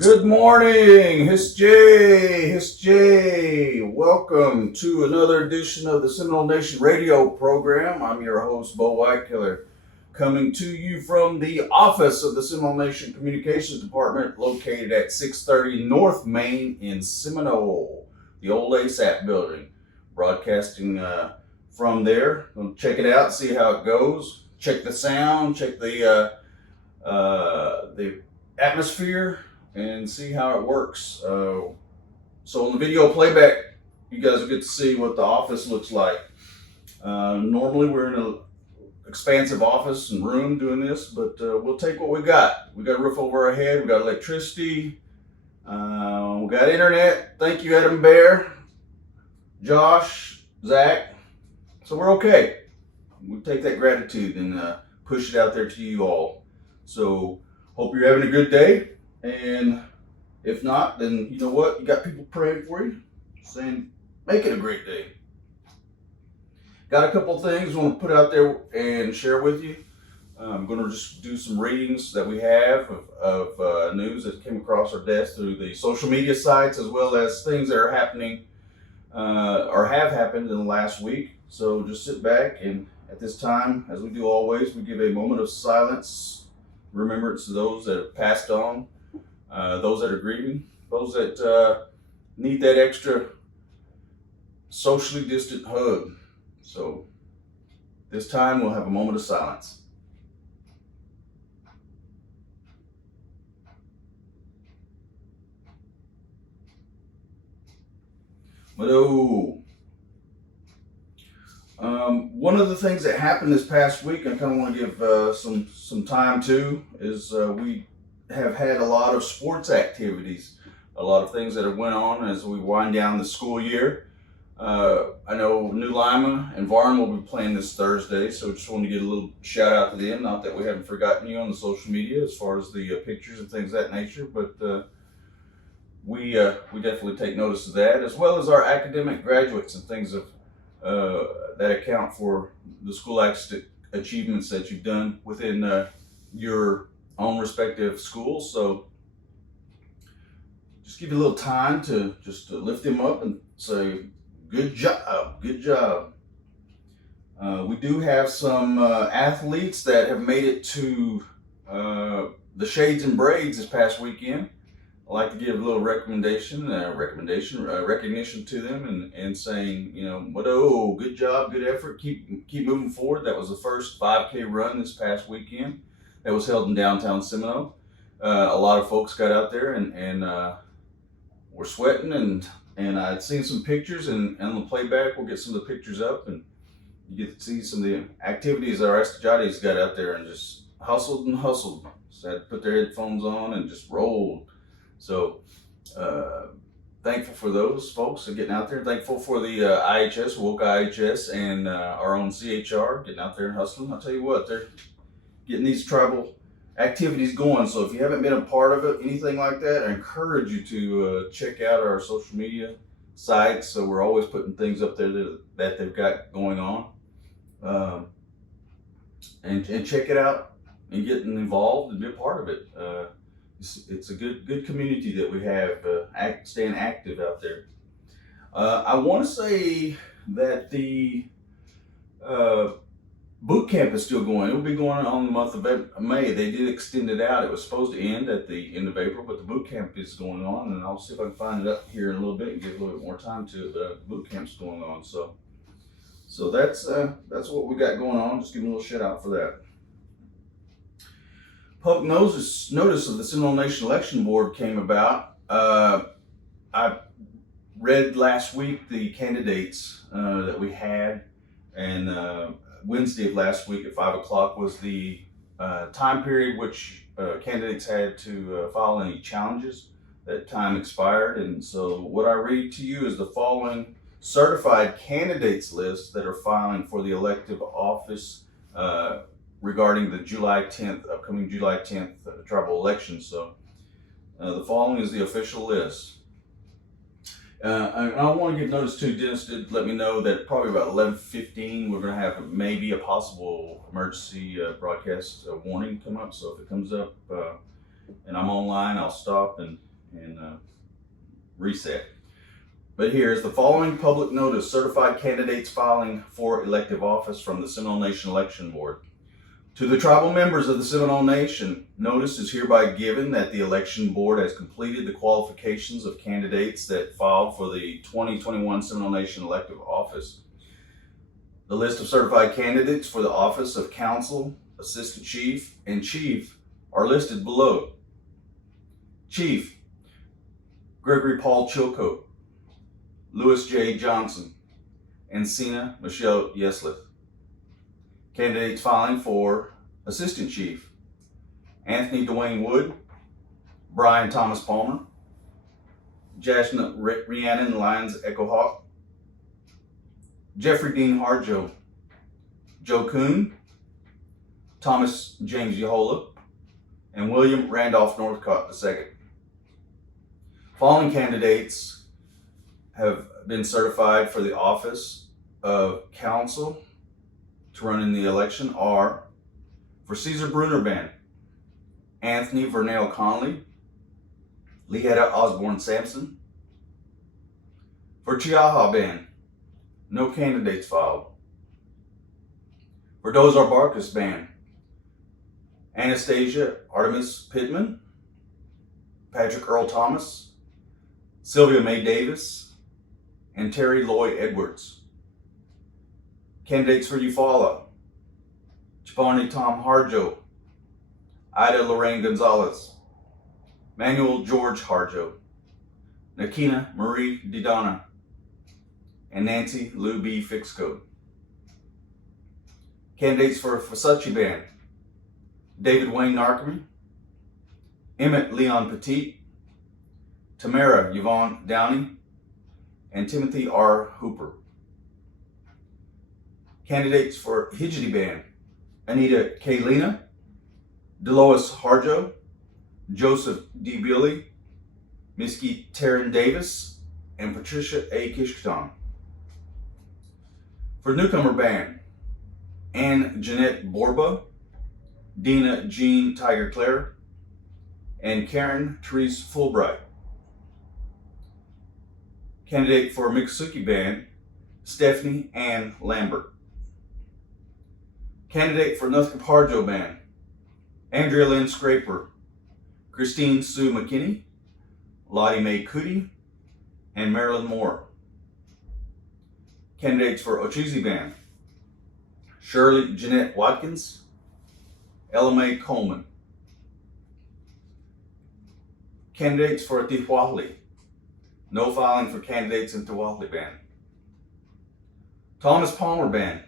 Good morning, Hiss J. Welcome to another edition of the Seminole Nation radio program. I'm your host, Bo WHITEKILLER, coming to you from the office of the Seminole Nation Communications Department, located at 630 North Main in Seminole, the old ASAP building. Broadcasting from there. Gonna check it out, see how it goes. Check the sound, check the atmosphere, and see how it works. So on the video playback, you guys will get to see what the office looks like. Normally we're in an expansive office and room doing this, but we'll take what we got. We got a roof over our head, we got electricity, we got internet. Thank you, Adam Bear, Josh, Zach. So we're okay. We take that gratitude and push it out there to you all. So hope you're having a good day. And if not, then you know what? You got people praying for you, saying, make it a great day. Got a couple things I want to put out there and share with you. I'm going to just do some readings that we have of news that came across our desk through the social media sites, as well as things that are happening or have happened in the last week. So just sit back, and at this time, as we do always, we give a moment of silence, remembrance to those that have passed on. Those that are grieving, those that need that extra socially distant hug. So this time we'll have a moment of silence. One of the things that happened this past week, I kind of want to give some time to, is we have had a lot of sports activities, a lot of things that have went on as we wind down the school year. I know New Lima and Varn will be playing this Thursday, so just wanted to get a little shout out to them. Not that we haven't forgotten you on the social media as far as the pictures and things of that nature, but we definitely take notice of that, as well as our academic graduates and things of that account for the school achievements that you've done within your own respective schools. So just give you a little time to just lift them up and say, good job, good job. We do have some athletes that have made it to the Shades and Braids this past weekend. I'd like to give a little recognition to them and saying, good job, good effort, keep moving forward. That was the first 5K run this past weekend that was held in downtown Seminole. A lot of folks got out there and were sweating, and I'd seen some pictures, and on the playback we'll get some of the pictures up, and you get to see some of the activities that our Estejades got out there and just hustled and hustled. So had to put their headphones on and just rolled. So thankful for those folks getting out there. Thankful for the IHS, Woke IHS, and our own CHR getting out there and hustling. I'll tell you what, they're getting these tribal activities going. So if you haven't been a part of it, anything like that, I encourage you to check out our social media sites. So we're always putting things up there that they've got going on, and check it out and getting involved and be a part of it. It's a good community that we have, staying active out there. I want to say that the boot camp is still going. It will be going on the month of May. They did extend it out. It was supposed to end at the end of April, but the boot camp is going on, and I'll see if I can find it up here in a little bit and give a little bit more time to it. But boot camp's going on, so that's what we got going on. Just give me a little shout out for that. Public notice of the Seminole Nation Election Board came about. I read last week the candidates that we had, and Wednesday of last week at 5 o'clock was the time period which candidates had to file any challenges. That time expired, and so what I read to you is the following certified candidates list that are filing for the elective office regarding the upcoming July 10th tribal election. So the following is the official list. I want to give notice too. Dennis did let me know that probably about 11:15 we're going to have maybe a possible emergency broadcast warning come up. So if it comes up and I'm online, I'll stop and reset. But here's the following public notice: certified candidates filing for elective office from the Seminole Nation Election Board. To the tribal members of the Seminole Nation, notice is hereby given that the election board has completed the qualifications of candidates that filed for the 2021 Seminole Nation elective office. The list of certified candidates for the office of council, assistant chief, and chief are listed below. Chief: Gregory Paul Chilcote, Louis J. Johnson, and Sina Michelle Yesleth. Candidates filing for assistant chief: Anthony Dwayne Wood, Brian Thomas Palmer, Jasna Rhiannon Lyons Echohawk, Jeffrey Dean Harjo, Joe Kuhn, Thomas James Yehola, and William Randolph Northcott II. Following candidates have been certified for the office of council to run in the election are: for Caesar Bruner Band, Anthony Vernell Conley, Leetta Osborne Sampson. For Chiaha Band, no candidates filed. For Dozar Barkus Band, Anastasia Artemis Pittman, Patrick Earl Thomas, Sylvia Mae Davis, and Terry Loy Edwards. Candidates for Eufaula: Chibani Tom Harjo, Ida Lorraine Gonzalez, Manuel George Harjo, Nakina Marie Didana, and Nancy Lou B. Fixcode. Candidates for Fasuchi Band: David Wayne Narkman, Emmett Leon Petit, Tamara Yvonne Downey, and Timothy R. Hooper. Candidates for Hijity Band: Anita Kaylina, Delois Harjo, Joseph D. Billy, Miski Taryn Davis, and Patricia A. Kishkaton. For Newcomer Band: Ann Jeanette Borba, Dina Jean Tiger Clare, and Karen Therese Fulbright. Candidate for Miccosukee Band: Stephanie Ann Lambert. Candidate for Northcott Harjo Band: Andrea Lynn Scraper, Christine Sue McKinney, Lottie Mae Cootie, and Marilyn Moore. Candidates for Ochizi Band: Shirley Jeanette Watkins, Ella Mae Coleman. Candidates for Tihuahli: no filing for candidates in Tihuahli Band. Thomas Palmer Band: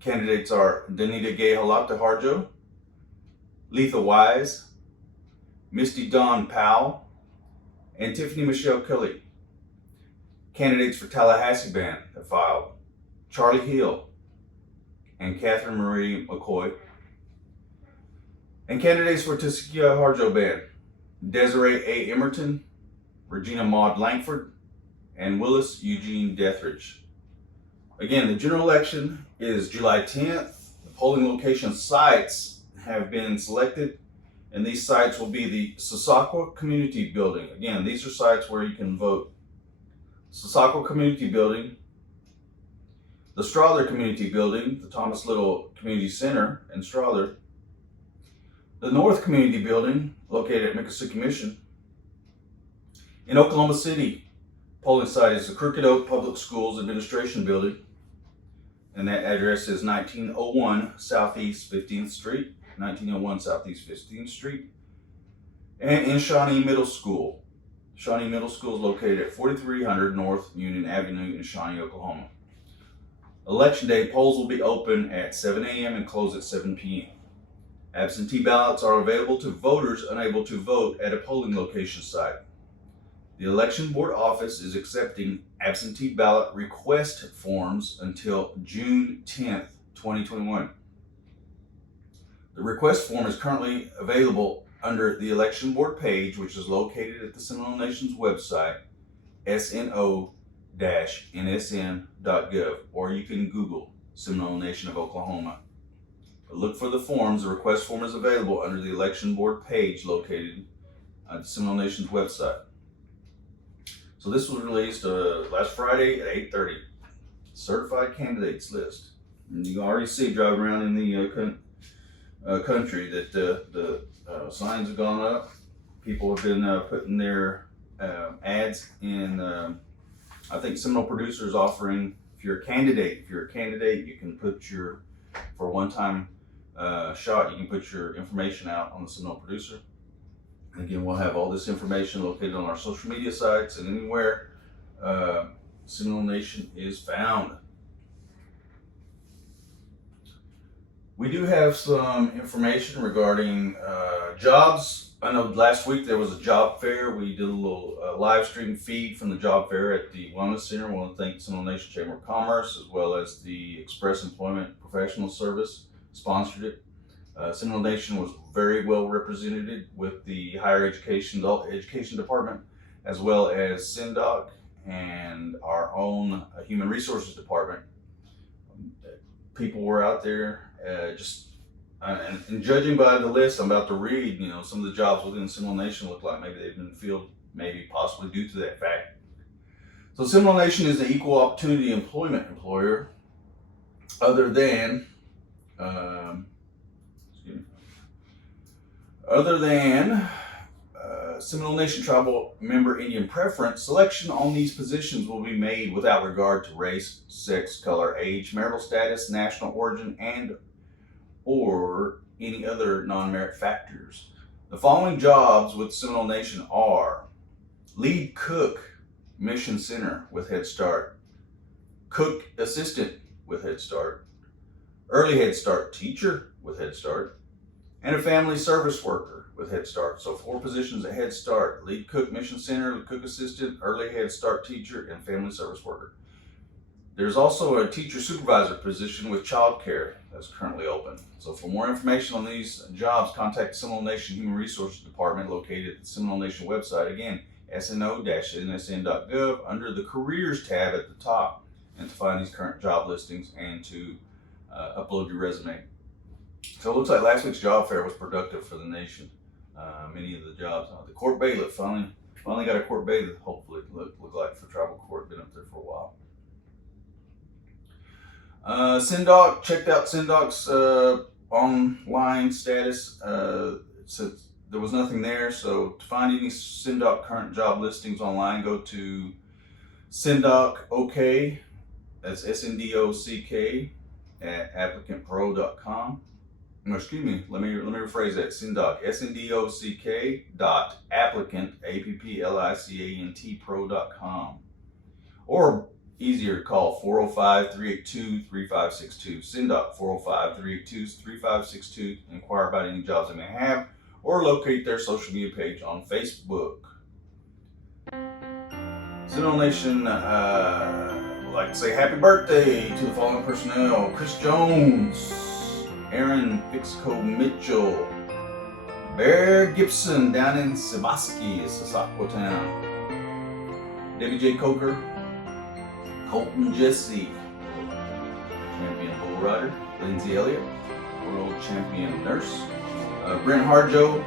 candidates are Danita Gay Halapta Harjo, Letha Wise, Misty Dawn Powell, and Tiffany Michelle Kelly. Candidates for Tallahassee Band have filed: Charlie Hill and Catherine Marie McCoy. And candidates for Tuskegee Harjo Band: Desiree A. Emerton, Regina Maud Langford, and Willis Eugene Deathridge. Again, the general election is July 10th. The polling location sites have been selected, and these sites will be the Sasakwa Community Building. Again, these are sites where you can vote. Sasakwa Community Building, the Strother Community Building, the Thomas Little Community Center in Strother, the North Community Building, located at Miccosukee Mission. In Oklahoma City, polling site is the Crooked Oak Public Schools Administration Building, and that address is 1901 Southeast 15th Street, 1901 Southeast 15th Street. And in Shawnee Middle School. Shawnee Middle School is located at 4300 North Union Avenue in Shawnee, Oklahoma. Election day, polls will be open at 7 a.m. and close at 7 p.m. Absentee ballots are available to voters unable to vote at a polling location site. The Election Board office is accepting absentee ballot request forms until June 10th, 2021. The request form is currently available under the Election Board page, which is located at the Seminole Nation's website, sno-nsn.gov, or you can Google Seminole Nation of Oklahoma. Look for the forms. The request form is available under the Election Board page located on the Seminole Nation's website. So this was released last Friday at 8:30. Certified candidates list. And you can already see driving around in the country that the signs have gone up. People have been putting their ads in. I think Seminole Producer is offering, if you're a candidate, you can put for a one-time shot, you can put your information out on the Seminole Producer. Again, we'll have all this information located on our social media sites and anywhere Seminole Nation is found. We do have some information regarding jobs. I know last week there was a job fair. We did a little live stream feed from the job fair at the Wellness Center. I want to thank the Seminole Nation Chamber of Commerce as well as the Express Employment Professional Service sponsored it. Seminole Nation was very well represented with the Higher Education, Adult Education Department, as well as SINDOC and our own Human Resources Department. People were out there and judging by the list I'm about to read, some of the jobs within Seminole Nation look like maybe they've been filled, maybe possibly due to that fact. So Seminole Nation is the equal opportunity employment employer other than Seminole Nation Tribal Member Indian Preference. Selection on these positions will be made without regard to race, sex, color, age, marital status, national origin, and or any other non-merit factors. The following jobs with Seminole Nation are lead cook, Mission Center with Head Start, cook assistant with Head Start, early Head Start teacher with Head Start, and a family service worker with Head Start. So 4 positions at Head Start: lead cook, Mission Center, cook assistant, early Head Start teacher, and family service worker. There's also a teacher supervisor position with child care that's currently open. So for more information on these jobs, contact the Seminole Nation Human Resources Department located at the Seminole Nation website. Again, sno-nsn.gov under the careers tab at the top, and to find these current job listings and to upload your resume. So it looks like last week's job fair was productive for the nation. Many of the jobs, the court bailiff finally got a court bailiff. Hopefully, look like for tribal court. Been up there for a while. SINDOC, checked out SINDOC's online status. So there was nothing there. So to find any SINDOC current job listings online, go to SINDOC OK. That's SNDOCK at applicantpro.com. No, excuse me, let me rephrase that. SINDOC, SNDOCK.applicant, APPLICANT pro.com. Or easier to call, 405-382-3562. SINDOC, 405-382-3562. Inquire about any jobs they may have, or locate their social media page on Facebook. Seminole Nation, would like to say happy birthday to the following personnel: Chris Jones, Aaron Fixco Mitchell, Bear Gibson down in Sebaski, Sasakwa Town, Debbie J. Coker, Colton Jesse, champion bull rider, Lindsay Elliott, world champion nurse, Brent Harjo,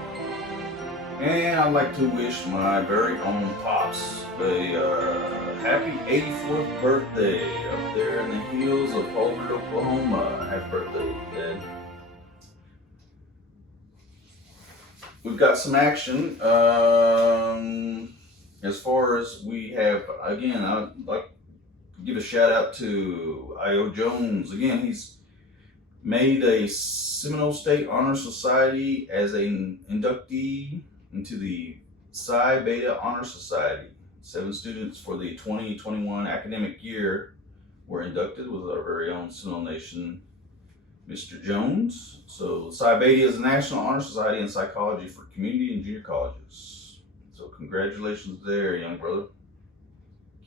and I'd like to wish my very own Pops a happy 84th birthday up there in the hills of Holbert, Oklahoma. Happy birthday, Dad. We've got some action. As far as we have, again, I'd like to give a shout out to I.O. Jones. Again, he's made a Seminole State Honor Society as an inductee into the Psi Beta Honor Society. 7 students for the 2021 academic year were inducted with our very own Seminole Nation Mr. Jones. So Psi Beta is a National Honor Society in Psychology for community and junior colleges. So congratulations there, young brother.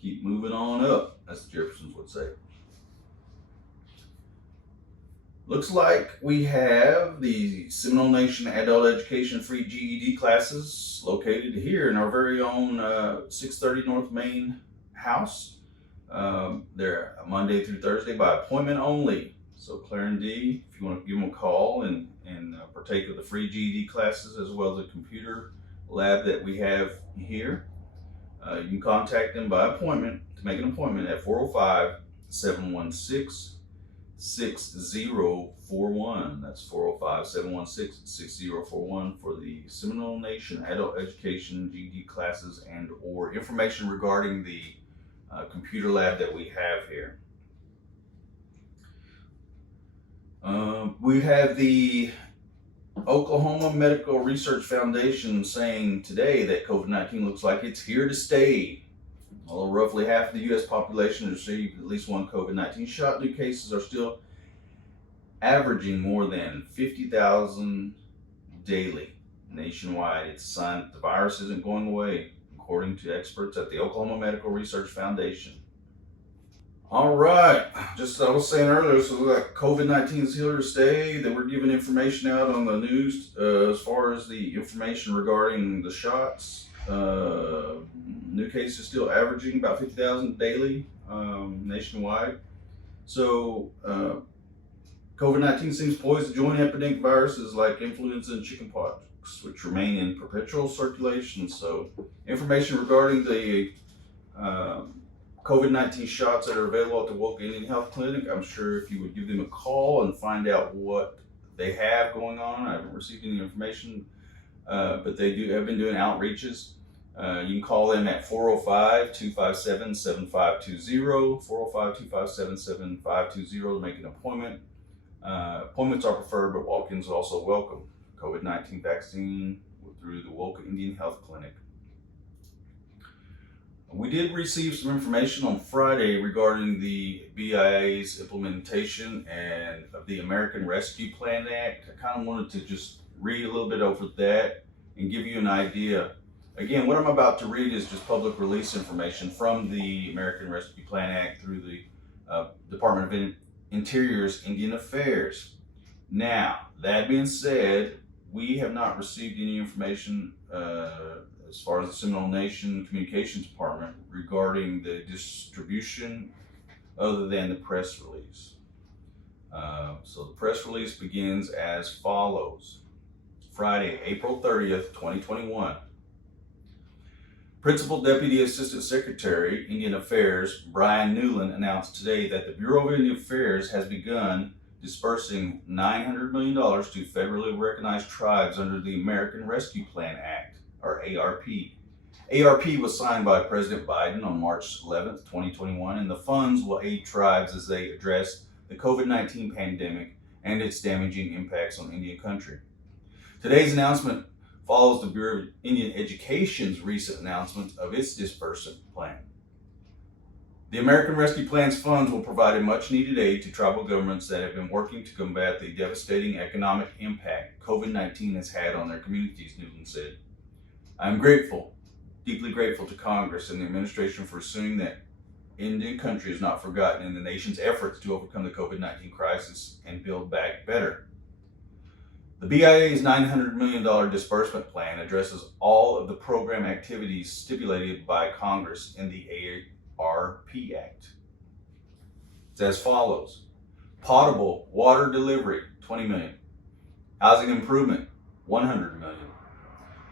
Keep moving on up, as the Jeffersons would say. Looks like we have the Seminole Nation Adult Education Free GED classes located here in our very own 630 North Main house. They're Monday through Thursday by appointment only. So Claire and Dee, if you want to give them a call and partake of the free GED classes as well as the computer lab that we have here, you can contact them by appointment to make an appointment at 405-716-6041. That's 405-716-6041 for the Seminole Nation Adult Education GED classes and or information regarding the computer lab that we have here. We have the Oklahoma Medical Research Foundation saying today that COVID-19 looks like it's here to stay. Although roughly half of the U.S. population has received at least one COVID-19 shot, new cases are still averaging more than 50,000 daily nationwide. It's a sign that the virus isn't going away, according to experts at the Oklahoma Medical Research Foundation. All right, just as I was saying earlier, so like COVID-19 is here to stay. They were giving information out on the news as far as the information regarding the shots. New cases still averaging about 50,000 daily nationwide. So COVID-19 seems poised to join epidemic viruses like influenza and chickenpox, which remain in perpetual circulation. So information regarding the COVID-19 shots that are available at the Woke Indian Health Clinic, I'm sure if you would give them a call and find out what they have going on. I haven't received any information, but they have been doing outreaches. You can call them at 405-257-7520, 405-257-7520 to make an appointment. Appointments are preferred, but walk-ins are also welcome. COVID-19 vaccine through the Woke Indian Health Clinic. We did receive some information on Friday regarding the BIA's implementation and of the American Rescue Plan Act. I kind of wanted to just read a little bit over that and give you an idea. Again, what I'm about to read is just public release information from the American Rescue Plan Act through the Department of Interior's Indian Affairs. Now, that being said, we have not received any information as far as the Seminole Nation Communications Department regarding the distribution other than the press release. So the press release begins as follows. Friday, April 30th, 2021. Principal Deputy Assistant Secretary, Indian Affairs, Brian Newland announced today that the Bureau of Indian Affairs has begun dispersing $900 million to federally recognized tribes under the American Rescue Plan Act, or ARP. ARP was signed by President Biden on March 11th, 2021, and the funds will aid tribes as they address the COVID-19 pandemic and its damaging impacts on Indian country. Today's announcement follows the Bureau of Indian Education's recent announcement of its disbursement plan. The American Rescue Plan's funds will provide a much-needed aid to tribal governments that have been working to combat the devastating economic impact COVID-19 has had on their communities, Newland said. I am grateful, deeply grateful to Congress and the administration for assuming that Indian country is not forgotten in the nation's efforts to overcome the COVID-19 crisis and build back better. The BIA's $900 million disbursement plan addresses all of the program activities stipulated by Congress in the ARP Act. It's as follows. Potable water delivery, $20 million. Housing improvement, $100 million.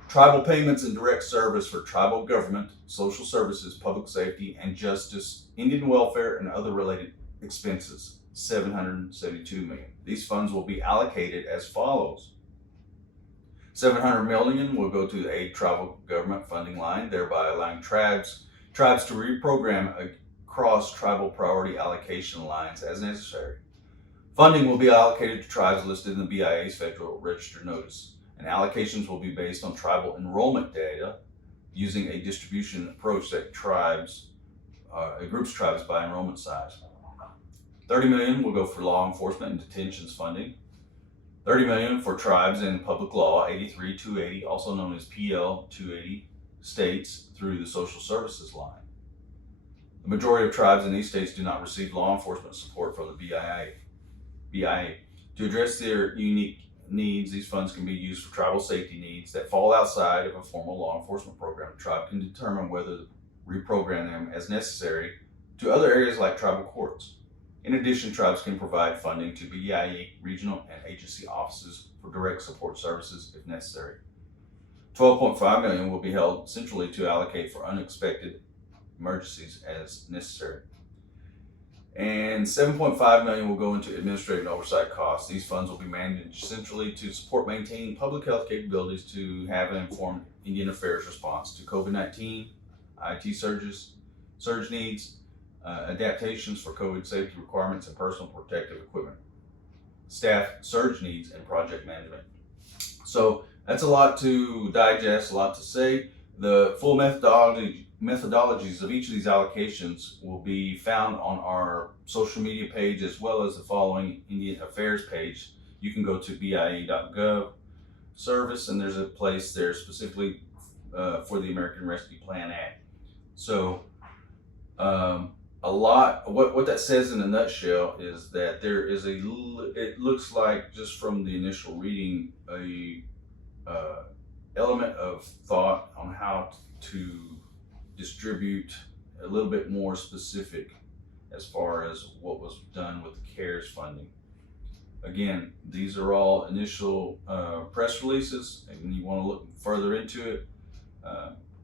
Tribal payments and direct service for tribal government, social services, public safety, and justice, Indian welfare, and other related expenses, $772 million. These funds will be allocated as follows. $700 million will go to the aid tribal government funding line, thereby allowing tribes to reprogram across tribal priority allocation lines as necessary. Funding will be allocated to tribes listed in the BIA's Federal Register Notice, and allocations will be based on tribal enrollment data using a distribution approach that groups tribes by enrollment size. $30 million will go for law enforcement and detentions funding. $30 million for tribes in public law 83-280, also known as PL 280 states through the social services line. The majority of tribes in these states do not receive law enforcement support from the BIA. To address their unique needs, these funds can be used for tribal safety needs that fall outside of a formal law enforcement program. The tribe can determine whether to reprogram them as necessary to other areas like tribal courts. In addition, tribes can provide funding to BIA regional and agency offices for direct support services if necessary. $12.5 million will be held centrally to allocate for unexpected emergencies as necessary. And $7.5 million will go into administrative and oversight costs. These funds will be managed centrally to support maintaining public health capabilities to have an informed Indian Affairs response to COVID-19, IT surge needs, adaptations for COVID safety requirements and personal protective equipment, staff surge needs, and project management. So that's a lot to digest, a lot to say. The full methodologies of each of these allocations will be found on our social media page as well as the following Indian Affairs page. You can go to BIA.gov service, and there's a place there specifically for the American Rescue Plan Act. So a lot, what that says in a nutshell is that there is it looks like just from the initial reading, a element of thought on how to distribute a little bit more specific as far as what was done with the CARES funding. Again, these are all initial press releases, and you want to look further into it,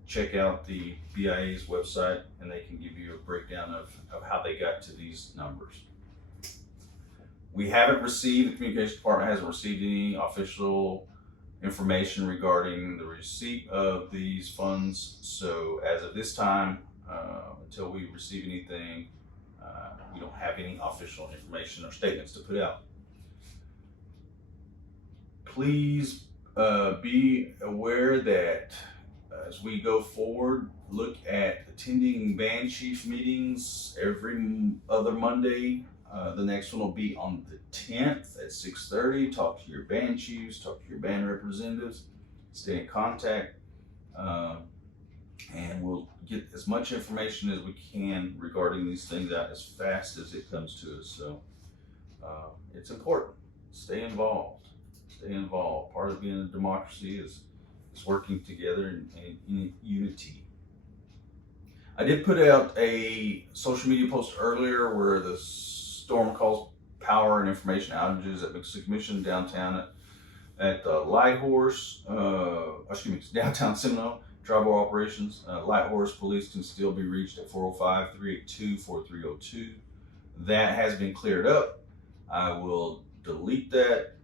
check out the BIA's website, and they can give you a breakdown of how they got to these numbers. We haven't received, the Communications Department hasn't received any official information regarding the receipt of these funds. So as of this time, until we receive anything, we don't have any official information or statements to put out. Please be aware that as we go forward, look at attending band chief meetings every other Monday. The next one will be on the 10th at 6:30. Talk to your band chiefs, talk to your band representatives, stay in contact, and we'll get as much information as we can regarding these things out as fast as it comes to us. So it's important. Stay involved. Stay involved. Part of being a democracy is working together in unity. I did put out a social media post earlier where the storm caused power and information outages at Mississippi Mission downtown at Light Horse, downtown Seminole, tribal operations. Light Horse police can still be reached at 405-382-4302. That has been cleared up. I will delete that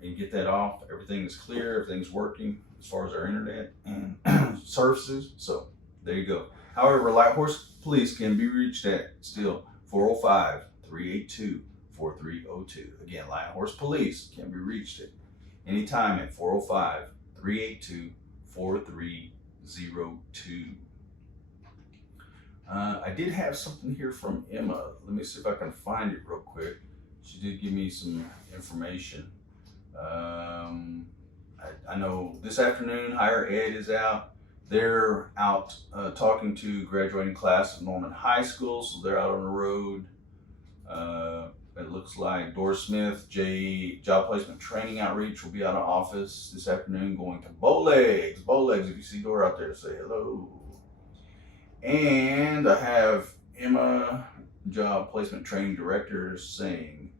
and get that off. Everything is clear, everything's working as far as our internet and services. So there you go. However, Light Horse police can be reached at still 405-382-4302. Again, Light Horse police can be reached at any time at 405-382-4302. I did have something here from Emma. Let me see if I can find it real quick. She did give me some information. I know this afternoon Higher Ed is out. They're out talking to graduating class of Norman High School, so they're out on the road. It looks like Doris Smith, Job Placement Training Outreach will be out of office this afternoon going to Bowlegs. Bowlegs, if you see Dora out there, say hello. And I have Emma, Job Placement Training Director, saying,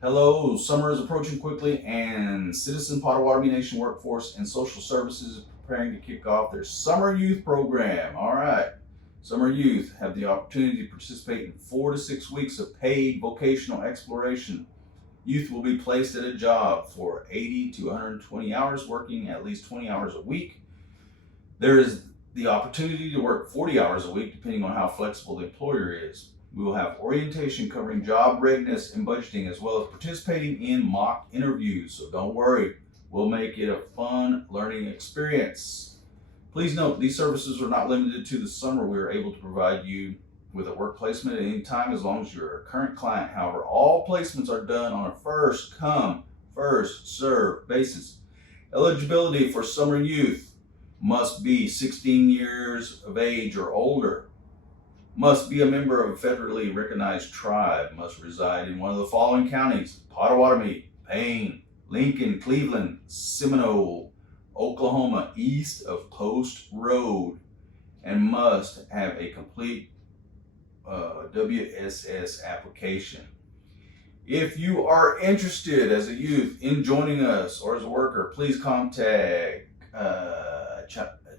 hello, summer is approaching quickly and Citizen Potawatomi Nation Workforce and Social Services is preparing to kick off their Summer Youth Program. All right. Summer Youth have the opportunity to participate in 4 to 6 weeks of paid vocational exploration. Youth will be placed at a job for 80 to 120 hours, working at least 20 hours a week. There is the opportunity to work 40 hours a week, depending on how flexible the employer is. We will have orientation covering job readiness and budgeting, as well as participating in mock interviews. So don't worry, we'll make it a fun learning experience. Please note, these services are not limited to the summer. We are able to provide you with a work placement at any time as long as you're a current client. However, all placements are done on a first come, first served basis. Eligibility for summer youth must be 16 years of age or older. Must be a member of a federally recognized tribe. Must reside in one of the following counties: Potawatomi, Payne, Lincoln, Cleveland, Seminole, Oklahoma, east of Post Road, and must have a complete WSS application. If you are interested as a youth in joining us or as a worker, please contact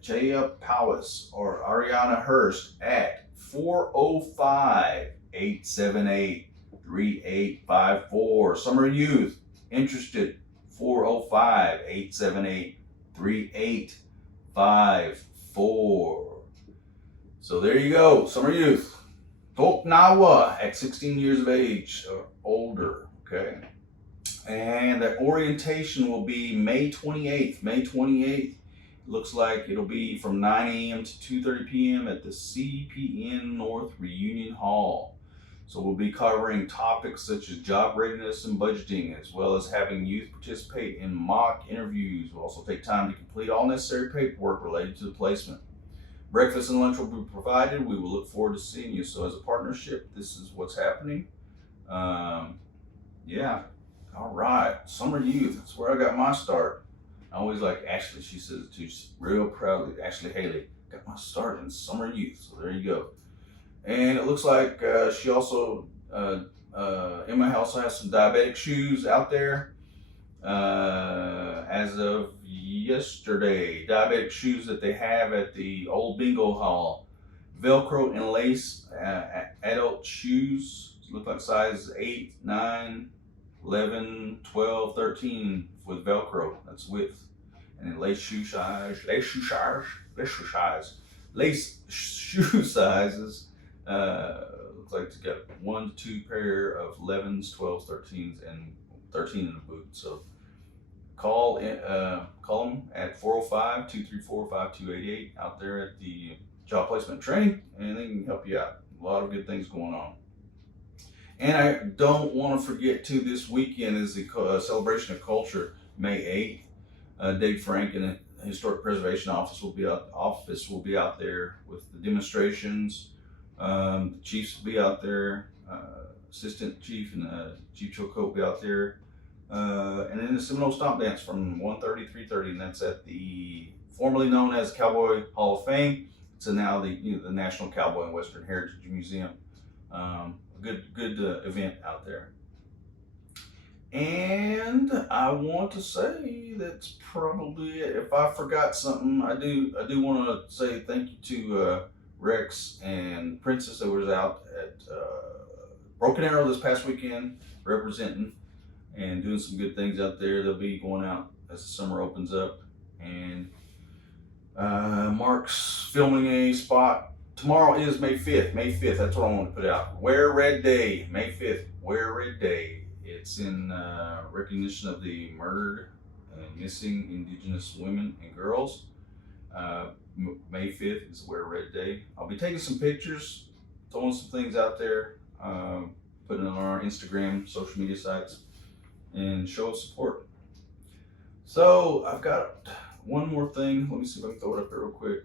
Chaya Powis or Ariana Hurst at 405-878-3854. Summer youth interested, 405-878-3854. So there you go, summer youth. Toknawa at 16 years of age or older, okay? And the orientation will be May 28th. May 28th, looks like it'll be from 9 a.m. to 2:30 p.m. at the CPN North Reunion Hall. So we'll be covering topics such as job readiness and budgeting, as well as having youth participate in mock interviews. We'll also take time to complete all necessary paperwork related to the placement. Breakfast and lunch will be provided. We will look forward to seeing you. So as a partnership, this is what's happening. Yeah, all right, summer youth, that's where I got my start. I always like Ashley, she says it too, she's real proudly, Ashley Haley, got my start in summer youth, so there you go. And it looks like she also, Emma also has some diabetic shoes out there. As of yesterday, diabetic shoes that they have at the old bingo hall. Velcro and lace adult shoes, look like size 8, 9, 11, 12, 13 with Velcro, that's width. And then lace shoe sizes, lace shoe sizes. Looks like it's got 1 to 2 pair of 11s, 12s, 13s, and 13 in the boot. So call them at 405-234-5288 out there at the job placement training, and they can help you out. A lot of good things going on. And I don't want to forget too, this weekend is the Celebration of Culture, May 8th. Dave Frank and the Historic Preservation Office will be out there with the demonstrations. The chiefs will be out there, Assistant Chief and Chief Chilcote will be out there. And then the Seminole Stomp Dance from 1:30 to 3:30, and that's at the formerly known as Cowboy Hall of Fame. It's now the National Cowboy and Western Heritage Museum. A good event out there. And I want to say that's probably it. If I forgot something, I do want to say thank you to Rex and Princess that was out at Broken Arrow this past weekend representing and doing some good things out there. They'll be going out as the summer opens up. And Mark's filming a spot. Tomorrow is May 5th. May 5th, that's what I want to put out. Wear Red Day, May 5th, Wear Red Day. It's in recognition of the murdered and missing Indigenous women and girls. May 5th is Wear Red Day. I'll be taking some pictures, throwing some things out there, putting it on our Instagram, social media sites, and show of support. So I've got one more thing. Let me see if I can throw it up here real quick.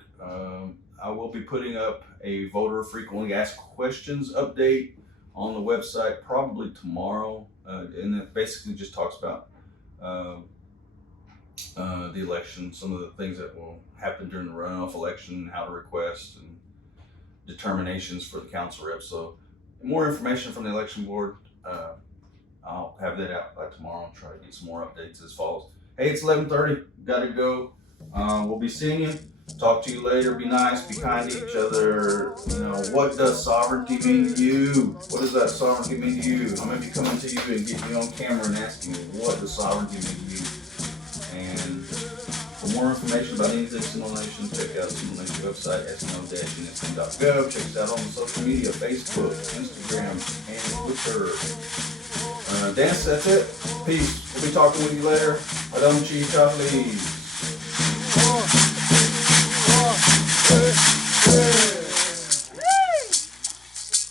I will be putting up a voter frequently asked questions update on the website probably tomorrow, and it basically just talks about the election, some of the things that will happen during the runoff election, how to request, and determinations for the council reps. So more information from the election board. I'll have that out by tomorrow and try to get some more updates as follows. Hey, it's 11:30. Gotta go. We'll be seeing you. Talk to you later. Be nice. Be kind to each other. You know, what does sovereignty mean to you? What does that sovereignty mean to you? I'm going to be coming to you and getting you on camera and asking you, what does sovereignty mean to you? And for more information about anything Seminole Nation, check out Seminole Nation website, sno-nation.gov. Check us out on social media, Facebook, Instagram, and Twitter. Dance, that's it. Peace. We'll be talking with you later. Adom Chi Charlie.